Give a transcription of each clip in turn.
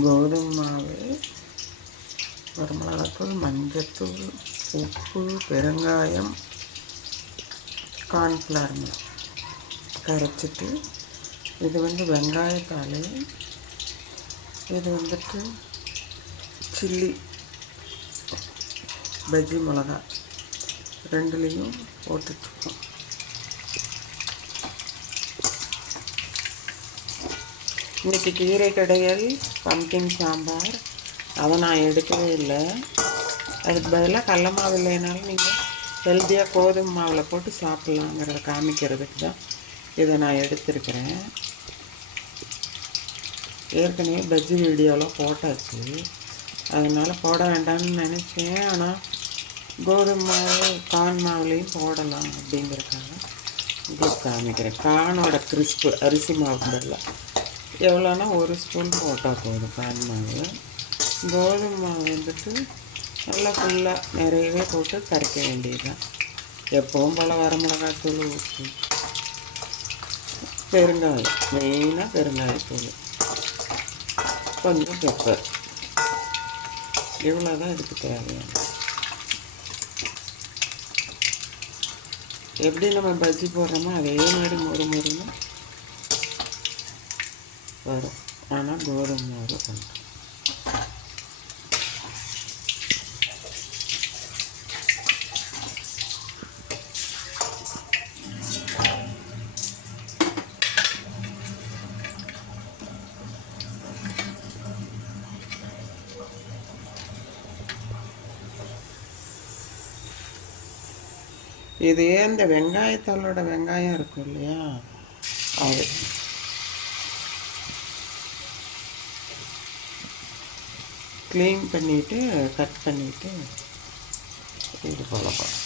கோதுமை மாவு, வரமிளகாத்தூள், மஞ்சத்தூள், உப்பு, பெருங்காயம், கார்ன்ஃப்ளவர் கரைச்சிட்டு, இது வெங்காயத்தாள், இது சில்லி பஜ்ஜி மிளகா ரெண்டுலேயும் போட்டுட்ருக்கோம். இன்றைக்கி கீரை கடையல், பம்கின் சாம்பார், அதை நான் எடுக்கவே இல்லை. அதுக்கு பதிலாக கடல மாவு இல்லைனாலும் நீங்கள் ஹெல்த்தியாக கோதுமை மாவில் போட்டு சாப்பிட்லாங்கிறத காமிக்கிறதுக்கு தான் இதை நான் எடுத்திருக்கிறேன். ஏற்கனவே பஜ்ஜி வீடியோவில் போட்டாச்சு, அதனால் போட வேண்டாம்னு நினச்சேன். ஆனால் கோதுமை மாவு கார்ன் மாவுலேயும் போடலாம் அப்படிங்கிறதுக்காக உங்களுக்கு காமிக்கிறேன். கார்னோட கிறிஸ்பு அரிசி மாவு பதிலாக எவ்வளோனா 1 ஸ்பூன் போட்டால் போதும் கார்ன் மாவு. கோதுமை மாவு நல்லா ஃபுல்லாக நிறையவே போட்டு கரைக்க வேண்டியது தான். எப்பவும் போல் வரமிளகாத்தூள், உப்பு, பெருங்காயம், மெயினாக பெருங்காயத்தூள், கொஞ்சம் பெப்பர், இவ்வளோ தான் இதுக்கு தேவையான. எப்படி நம்ம பஜ்ஜி போடுறோமோ அதே மாதிரி முறுமுறுன்னு வரும். ஆனால் கோதுமை மாவு பண்ணுறோம். இதே அந்த வெங்காயத்தாளோட வெங்காயம் இருக்கும் இல்லையா, அது க்ளீன் பண்ணிவிட்டு கட் பண்ணிவிட்டு இது போலப்போம்.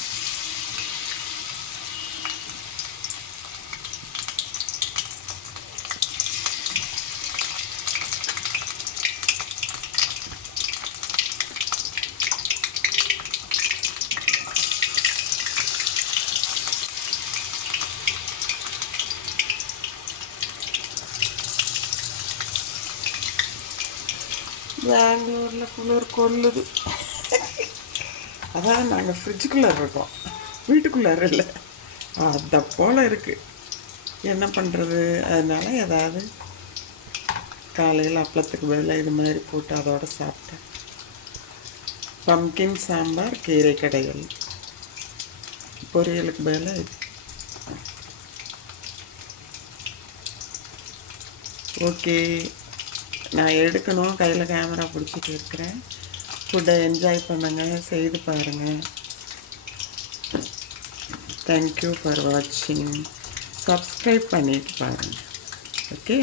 பெங்களூரில் குளிர் கொள்ளுது. அதான் நாங்கள் ஃப்ரிட்ஜுக்குள்ளே இருக்கோம், வீட்டுக்குள்ளார இல்லை. அதை போல் இருக்குது, என்ன பண்ணுறது. அதனால் ஏதாவது காலையில் அப்பளத்துக்கு பதிலாக இது மாதிரி போட்டு அதோடு சாப்பிட்டேன். பம்கின் சாம்பார், கீரை கடைகள், பொரியலுக்கு பதிலாக இது. ஓகே, நான் எடுக்கணும், கையில் கேமரா பிடிச்சிட்டு இருக்கிறேன். ஃபுட்டை என்ஜாய் பண்ணுங்கள், செய்து பாருங்கள். தேங்க்யூ ஃபார் வாட்சிங். சப்ஸ்கிரைப் பண்ணிட்டு பாருங்கள். ஓகே.